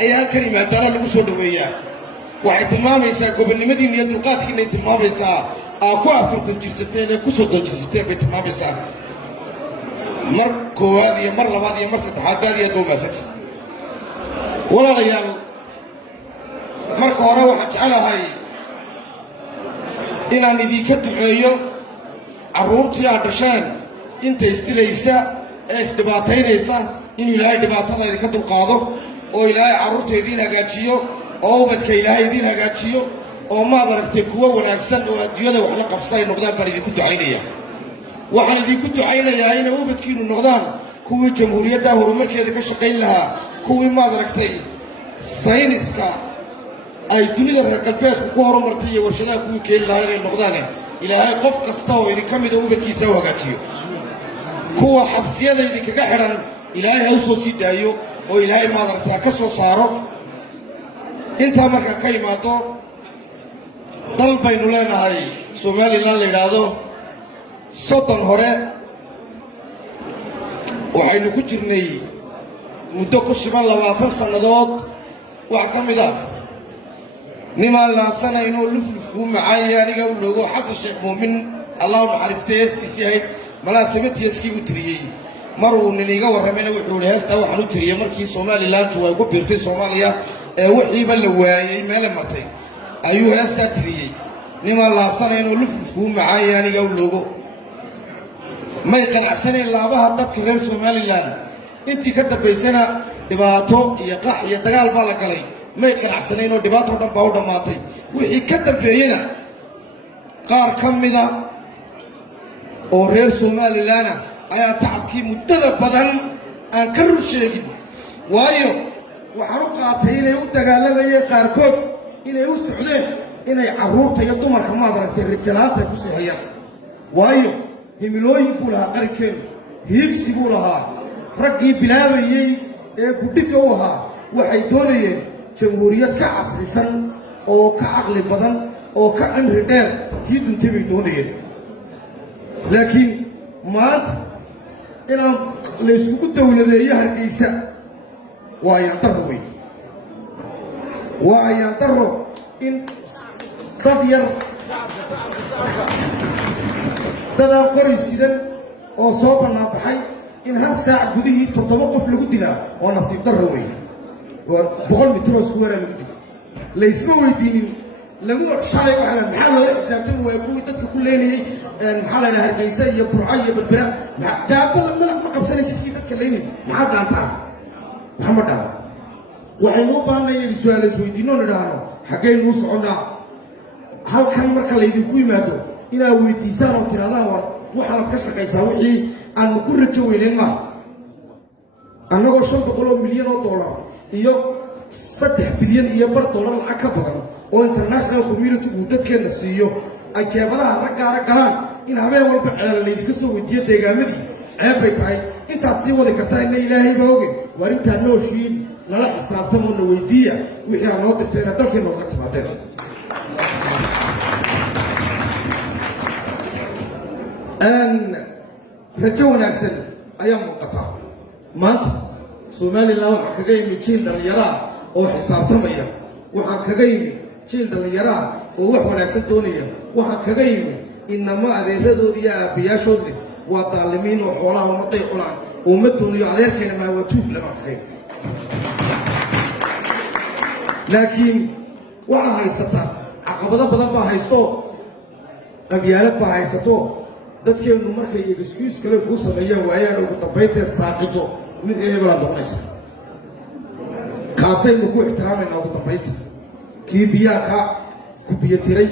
أيها الكلمة دار الوصول وياه واحتمام يسا قبل مدينة يدلقات كنا اهتمام يسا أكو أفرط الجلستين كسود الجلستين باهتمام يسا مركو هذه مرة هذه مرة تحاب هذه دوما ست ولا ريال مركو روح على هاي إن أنا ذي كتعيو عروتي عشان أنت استليسا استباتين يسا إن إلهي دباتنا ذي كتب قاضو أو إلهي عروتي ذين هجاتيو أو بدك إلهي ذين هجاتيو أو ما ضربتك هو ونأكسن وديوده وحنا قفصين نقدام بريدي كنت عينيا وحنا ذي كنت عينيا عين هو بدكينو النقدام كوي جمهورية ده هرمك هذا كشقين لها كوي ما ضربتي ساينسكا أي دنيا الركبات كوارو مرتية وشنا كوي كيل لها النقدانه إلهي قف كستاو اللي كم يدو بدكيسه وهجاتيو كوا حبسية ذي كجحرا إلهي أوصو سيدايو وإلهي ما ضربتها كسو صارو أنت مركا كيماتو dal baynu leenahay Soomaaliland la yiraahdo soddon hore waxaynu ku jirnay muddo ku siman 20 sanadood wax kamida nimaan la sanayno luflufku macay aniga u loogo xasan sheekh muumin allah naxariistees isyahay malaasabtiiskii u tiriyay maruu niniga warramay wuxuu heesta waxaan u tiriyay markii Soomaaliland way ku biirtay Soomaaliya ee wixii ba la waayay meel martay ayuu heesta tiriyay nimaan la sanayno luflufku macay aniga u loogo may qanacsanay laabaha dadka reer Soomaaliland intii ka dambeysana dhibaato iyo qax iyo dagaal baa la galay may qanacsanayno dhibaato dhan baa u dhamaatay wixii ka dambeeyana qaar kamida oo reer Soomaaliland ayaa tacabkii muddada badan aan ka rur sheegin waayo waxaan u qaatay inay u dagaalamayeen qaarkood inay u socdeen inay caruurta iyo dumarka ma adaragtay rajalaanta ku sixiyaan waayo himilooyin buu lahaa qarkeen hiigsi buu lahaa raggii bilaabayay ee guddiga u ahaa waxay doonayeen jamhuuriyad ka casrisan oo ka caqli badan oo ka cimri dheer tii duntay bay doonayeen laakiin maanta inaan la isugu dawladeeyo Hargeysa waa ayaan darro weyn waa ayaan darro in dad yar dadaan qori sidan oo soo bannaan baxay in hal saac gudihii 7 qof lagu dilaa oo nasiib darro weyn waa 100 mitir oo isku weerar lagu dilaa la isma weydiinin lagu shalay waxaan maxaa loo xisaabtan waa kuwii dadka ku leenayay maxaa la Hargeysa iyo Burco iyo Berbera daaqo ma qabsanaysid dadka leenay maxaa daantaa maxamed daaw waxaynu u baahnay in su'aalo isweydiino nidhaahno xageenu soconaa halkan marka la idinku yimaado inaa weydiisaan oo tiraadaan waxaad ka shaqaysaa wixii aan ku rajo weynayn ma annagoo $500 milyan iyo $3 bilyan iyo bar dollar lacag ka badan oo international community uu dadkeena siiyo ay jeebadaha raggaara galaan in habeen walba ceelal laydinka soo weydiiyo deegaamadii ceeb bay tahay intaad sii wadi kartaa in ilaahay baa oge war intaa nooshiin lala xisaabtamo na weydiiya wixii aan noo dirtayna dalkeena nooga timaadeen rajo wanaagsan ayaa muuqata maanta Soomaaliland waxa kaga yimid jiil dhalinyaro oo xisaabtamaya waxa kaga yimid jiil dhalinyaro oo wax wanaagsan doonaya waxa kaga yimid inama adeeradoodii iyo aabiyaashoodii waa daalimiin oo xoolaha umaday cunaan ummadooniyo adeerkeena ma waa tuug lama xaqay laakiin waxa haysata caqabado badan baa haysto abyaalad baa haysato dadkeenu markay excuse kale ku sameeyaan waayaan ugu dambeynteed saaqito mid eebala doonaysa kaasay ku ixtiraamayna ugu dambeynta kii biyaha ku biyo tiray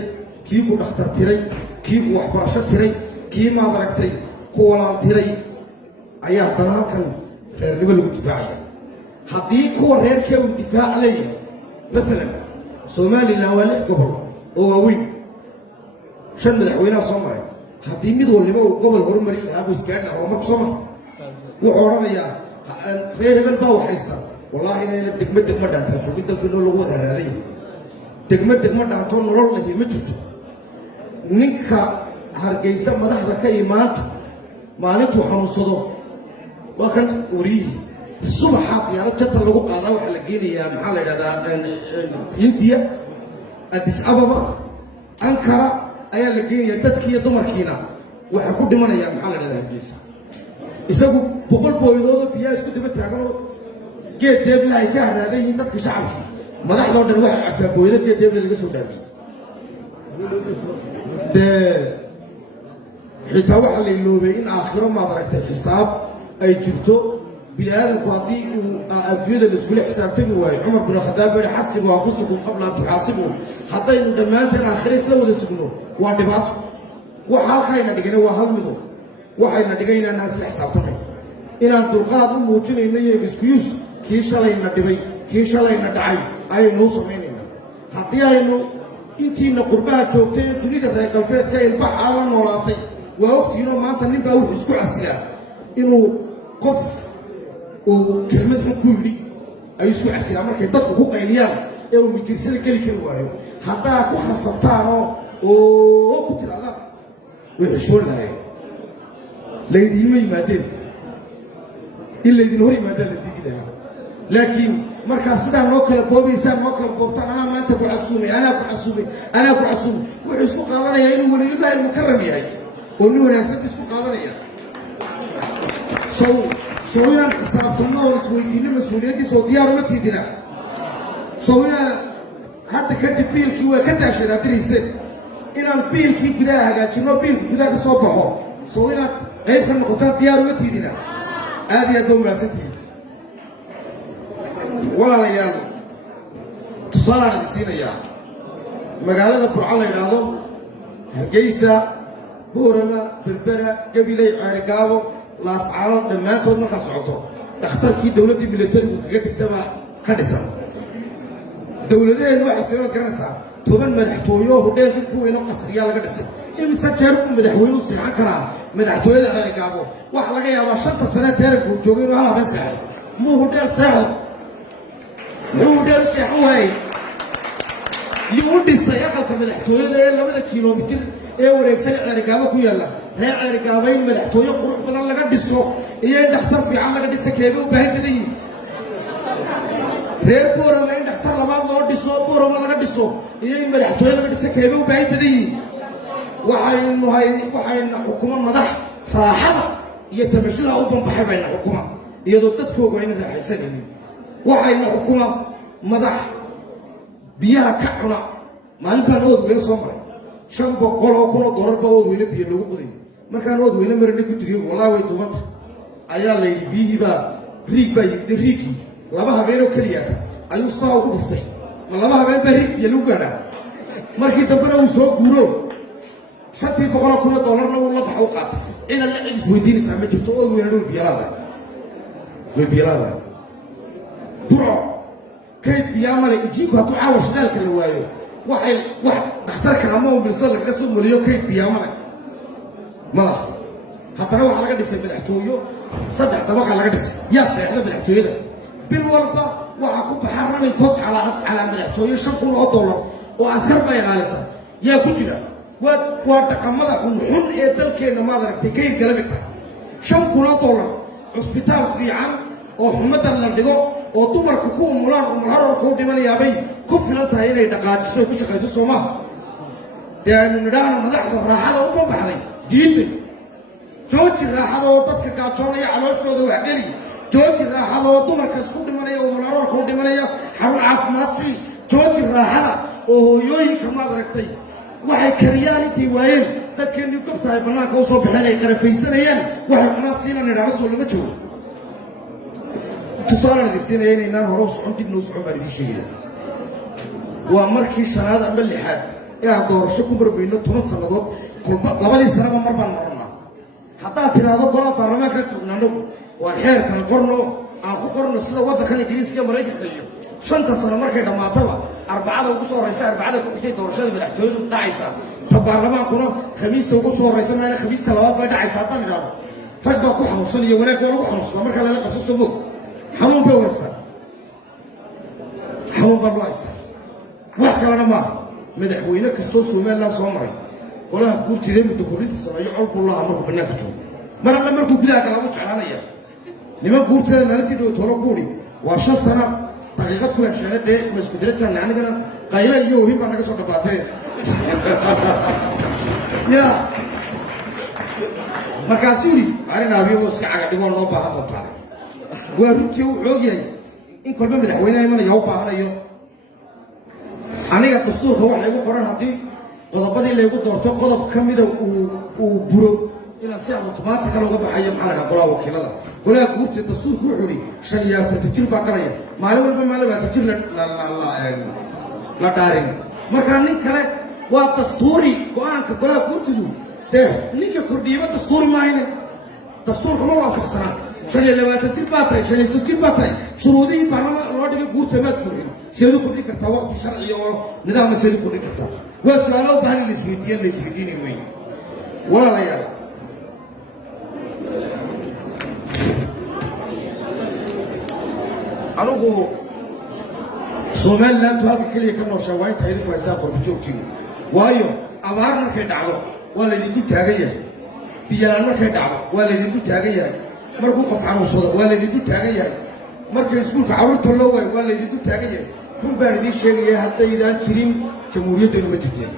kii ku dhakhtar tiray kii ku waxbarasho tiray kii ma aragtay ku walaal tiray ayaa tan halkan reernimo lagu difaacaya haddii kuwa reerkee uu difaac leeyahay مثلا Soomaaliland waa 6 gobol oo waaweyn 5 madaxweynaha Soomaaliya haddii mid walba uu gobol horumari lahaa buu iska dhaco ma Soomaaliya wuxuu oranayaa reer hebel baa waxaysta wallahi inay degmad dhaantaa joogin dalkeena lagu wada raadiyay degmad dhaanto nolol la hima jirto ninka Hargeysa madaxda ka imaanta maalintu xanuunsado waa kan wariyi subaxaad diyaarad jata lagu qaadaa waxaa la geenayaa maxaa la yidhahdaa India Addis Ababa Ankara ayaa la geenayaa dadkii iyo dumarkiina waxay ku dhimanayaan maxaa la yidhahdaa Hargeysa isagu boqol booyadooda biyaha isku daba taaganoo geed deebla ay ka haraadan yihiin dadka shacabkii madaxdoo dhan waxay cabtaa booyada geed deebla laga soo dhaamiyey dee xitaa waxaa la iloobay in aakhiro maad aragtay xisaab ay jirto bini aadamku haddii uu adduunyada la iskula xisaabtami waayo cumar bin khadaab baa xasibu anfusakum qabla an tuxaasibu haddaynu dhammaanteen aakhiro isla wada sugno waa dhibaato waxa halkayna dhigana waa hal mido waxayna dhigayna inaan isla xisaabtamay inaan dulqaad u muujinayno iyo excuse kii shalayna dhibay kii shalayna dhacay ayaynu u samaynayna haddii aynu intiina qurbaha joogtay ee dunida reer galbeedka ilbaxaa la noolaatay waa ogtiinoo maanta nin baa wuxuu isku casilaa inuu qof uu kelmad xun ku yidhi ayuu isku casilaa markay dadku ku qayliyaan ee uu mijirsada geli kari waayo haddaa ku khasabtaanoo oo ku tiraadaan way xishoon lahayn laydinma yimaadeen in laydin hor yimaadaan la diigi lahaa laakiin markaa sidaa noo kala boobaysaan noo kala boobtaan anaa maanta ku casuumay anaa ku casuumay wuxuu isku qaadanayaa inuu waliyullaahi almukarram yahay oo nin wanaagsan isku qaadanaya sow inaan xisaabtanno oo isweydiinno mas-uuliyaddiisa oo diyaar uma tiidina sow inaan hadda kadib biilkii waa ka daashanaadirayseen inaan biilkii gudaha hagaajinno biilka gudaha ka soo baxo sow inaad qayb ka noqotaan diyaar uma tiidina aad iyo aad baa umahadsantihiin walaalayaal tusaalaan idin siinayaa magaalada burco la yidhaahdo Hargeysa Boorama Berbera Gabiley Ceerigaabo Laascaanood dhammaantood markaa socoto dhakhtarkii dowladdii militarigu kaga tegtaba ka dhisan dowladaheennu waxay soo garanaysaa 10 madaxtooyo hudheelka ka weyn oo qasriyaa laga dhisay imise jeer uu madaxweynuhu seexan karaa madaxtooyada Ceerigaabo waxa laga yaabaa 5 sano teerku joogay inuu hal habeen seexdo muu hudheel seexdo muu hudheel seexdo waay يودي aqalka madaxtooyada ee 2 kiiloomitir ee wareegsan Ceerigaabo ku yaala reer Ceerigaabo in madaxtooyo qurux badan laga dhiso iyo dhakhtar fiican laga dhiso keeba u baahan tahay reer Boorama in dhakhtar labaad loo dhiso Boorama laga dhiso iyo in madaxtooyo laga dhiso keeba u baahan tahay waxayna xukuumad madax raaxada iyo tamashada u banbaxay bayna xukuumad iyadoo dadkoodu ayna raaxaysanayeen waxayna xukuumad madax biyaha ka cuna maalin baan oodweyne soo maray $500,000 baa oodweyne biyo loogu qoday markaan oodweyne marina guddigay wallaahi way duubanta ayaa la yidhi biyihii baa riig baa yimid riigii 2 habeenoo keliyaata ayuu saa ugu dhuftay ma 2 habeen baa riig biyo lagu gaadhaa markii dambena uu soo guuro $500,000 uu la baxo u qaatay ciidan la cidis weydiinaysaa ma jirto oodweyne dhul biyalaada burco كيف بيعمل يجيك هتوعى وشدالك اللي وايو واحد اختارك عمو بيصل لك اسم مليون كيف بيعمل ملاح حتى روح على قد يسمى الحتويو صدق طبقة على قد يا سيحنا بالحتويو ده بالورقة وعقوب حرم القص على الحتويو $500 وعسكر باين على سا يا كتيرة وتقمد حن إدلك إنما ذاك كيف قلبك $500 عسبتال في عام وحمد الله oo dumarku ku umulaan ku dhimanayay ku filan tahay inay dhaqaajiso ku shaqeyso Soomaaliya deenu nidhaahno madaxda raaxada u baxday diiday jooji raaxada oo dadka gaajoonaya calooshooda wax geli jooji raaxada oo dumarka isku dhimanaya oo umulaan ku dhimanaya xarun caafimaad si jooji raaxada oo hooyooyinka ma aragtay waxay kariyaan intii waayeen dadkeenu gobtahay banaanka u soo bixinay qarafaysanayaan waxay cunaa siinaan nidhaahno soo lama joogo تصالح الدين إن أنا هروس عندي نوز عمر دي شيء وأمركي شناد أمر لحد يا دور شكو بربينه تمس صندوق لبدي سنة مرنا حتى ترى هذا بلا برنامج كتبنا والحير كان قرنه أخو قرنه سيدا وده كان يجلس كم مريك كليو شنطة سنة مركي كما تبع 4 وقصور رئيس 4 كوكتي دور شاد بالحجوز داعسة تبارلمان كنا خميس توقصور رئيس ما خميس تلوات بداعسة تاني فجأة كوح مصلي ولك ولا كوح مصلي مركي لا قصص سبوك حمون بوسط حمون بالوسط واحد كلام ما مدحوينك كستو سومال لا سومري ولا قلت لي بدكوريت السماء يعوق الله امره بناكتو مره لما كنت كذا كلامك علانيا لما قلت لما قلت له تركوني وعشان سنة دقيقة كل شهر ده مسكودرة يعني كنا قايلة يوهم أنا كسر دباتين يا مركزولي أنا نبي وسك عقد يقول الله بحث طارق وأنتوا عوجي إن كل ما مدحونا يمنا يوبا هذا يوم أنا الدستور هو حيقول قرار هذي قضاء بدي اللي يقول دكتور قضاء كم إذا وبرو إلى ساعة مطمئنة كانوا قبل حيام على قضاء وكيل هذا قلنا قلت الدستور هو حري شريعة فتجيل بقرية معلومة بمعلومة تجيل لا دارين مركاني كله والدستوري قلنا قلت له ده نيك كردية دستور ما هنا دستور كم وافق سنة شريعة لما تجيل بقرية شريعة تجيل بقرية شروطي برنامج لوده قلت ما تقولين سيدو كردي كرتا وقت شرعي ونظام سيدو كردي كرتا وسؤاله بهني الإسرائيليين وين ولا لا يلا أنا أقول سومال لا تهاب كل يكمل شوائن تهيد كويسة قرب جوتين وايو أمارنا كدعوة ولا يدو تاجيه بيلانا كدعوة ولا يدو تاجيه مركو قفعان وصدا ولا يدو تاجيه مركز يسقول كعورة اللوجي ولا يدو تاجيه كل باردي شيء حتى إذا تريم جمهورية المجتمع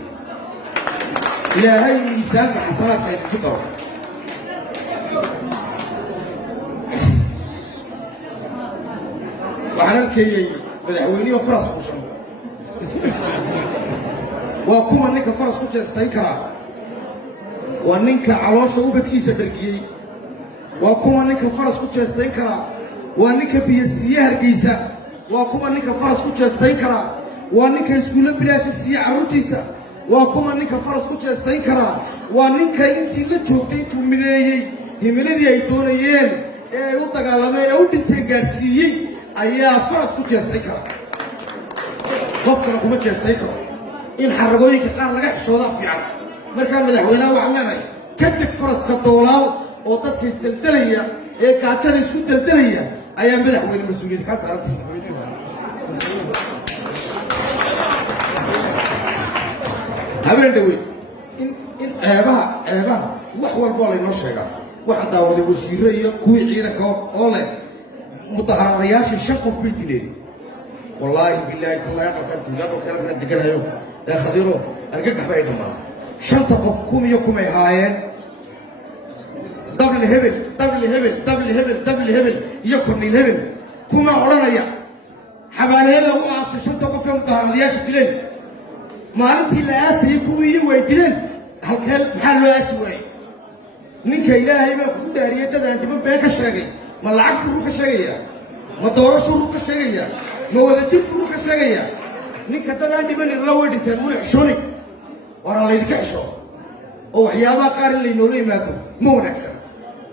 إلى هاي ميزان حصلت هاي الفكرة وعلى كي مدحويني وفرس خشم وكم أنك فرس خشم استيكرا وأنك علاش وبكيس درجي وكم أنك فرس خشم استيكرا وأنك بيسيار جيسا وكم أنك فرس خشم استيكرا وأنك يسكون بلاش السياع روتيسا وكم أنك فرس خشم استيكرا وأنك أنت اللي تشوتي تمنيي همني يتونيين وتقالما يودين تجارسيي أيها فرس كل شيء استيكرا قفنا كم شيء استيكرا إن حرقوي كقار لقى شوضا في عام مركان مدحونا وعلنا كتك فرس كطولال أو تدك استلتلية كاتشر يسكت تلتلية أيام مدحونا المسؤولية كاسرتي هبين دوي إن عيبها وحول بالي نشجع واحد داود وسيرة كوي عيرك أولى متهرياش الشقف بيتلين والله بالله الله يقف في جاب وكلام من الدكان هيو يا خضيرو أرجعك بعيد ما شنطة قفكم يكم هاين دبل هبل يكون الهبل كما أورانا يا حباله لو عاصي شنطة قفهم متهرياش دلين ما أنت لا أسي كوي ويدلين هالكل محل أسوي نك إلهي ما كنت أريد أن أنت ما بيك الشيء ما لعب بروك الشيء ما دورش بروك الشيء ما ولدت بروك الشيء نك تدا أنت من الرواد تنوع شوني ورا اللي يدكشوا أو حياة قار اللي نوري ماتوا مو نكسر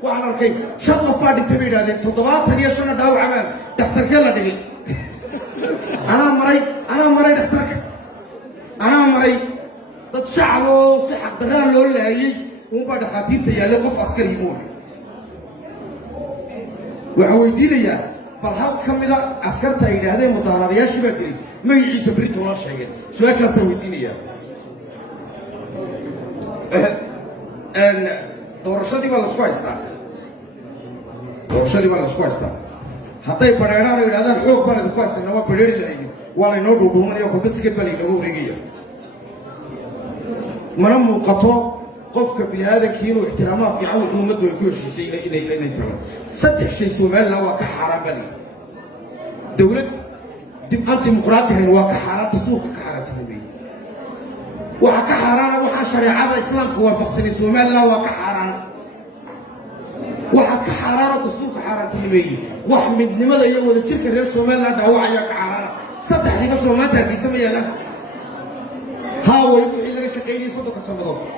وعلى الكيف شغل فادي تبيد هذا تضبط هذه السنة داو عمل دفتر كلا دقي أنا مري دفترك أنا مري تشعلوا صحة دران لول هاي وبعد خطيب تيالي قف عسكري يمور وعويدين يا بالحال كملا عسكر تايل هذا مظاهرات يا شبكري ما يعيش بريت ولا شيء سؤال شو سويتين يا دورشتي ولا سويستا حتى يبرهنا هذا حقوق بنا سويستا نوا بدري لهيه ولا نور دوما يا كل سكت بالي نور رجيا منام مقطع قفك بهذا كيلو احترامه في عون أمته ويكون شيء إلى ترى صدق شيء سومال لا وكحرام بني دولة ديمقراطية هي وكحرام تسوق كحرام تنبي وكحرام شريعة الإسلام هو فصل سومال لا وكحرام وكحرام تسوق كحرام تنبي وحمد لماذا يوم الشركة الرئيس سومال لا دعوة يا كحرام صدق لي بس ما تهدي سمية له هاو يقول إذا شقيني صدق السماء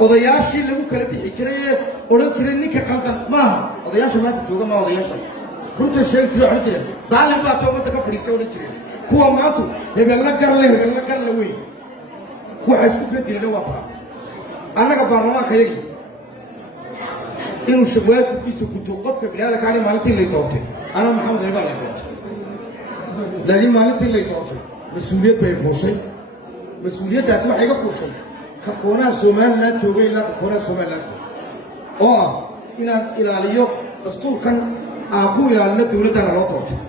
odayaashii lagu kala bixi jiray oran jiray ninka qaldan maaha odayaasha maanta jooga ma odayaasha runta sheeg jiray waxa jiray daalin baa toobada ka fadhiisay oran jiray kuwa maanta hebel la gar weey waxa isku fadhiyay waa taa anaga baarlamaanka yagi inuu shaqooyinkiisa ku too qofka bilaada kaani maalintii la doortay ana maxamed ayba la doortay laakiin maalintii la doortay mas'uuliyad bay fuushay mas'uuliyadaas waxa iga fuushay كونا سومال لا توجي لا كونا سومال لا إن إلى اليوم دستور كان aan ku ilaalino dowladdana loo doortay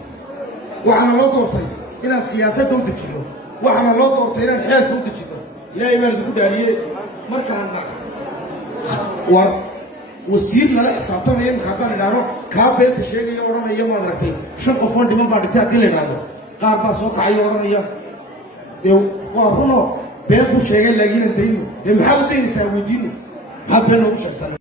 waxaana loo doortay inaan siyaasadda u dejino waxaana loo doortay inaan xeelka u dejino ilaahay baan idinku dhaariyey markaan war wasiir lala xisaabtamaya marka haddaan idhaahno kaa beenta sheegaya odhanaya maad aragtay 5 qof oo dhiman baa dhintay haddii la idhaahdo qaar baa soo kacaya odhanaya dee waa runoo been buu sheegay laakiin aan dayno dee maxaad u daynaysaa weydiino maxaad been noogu sheegtaan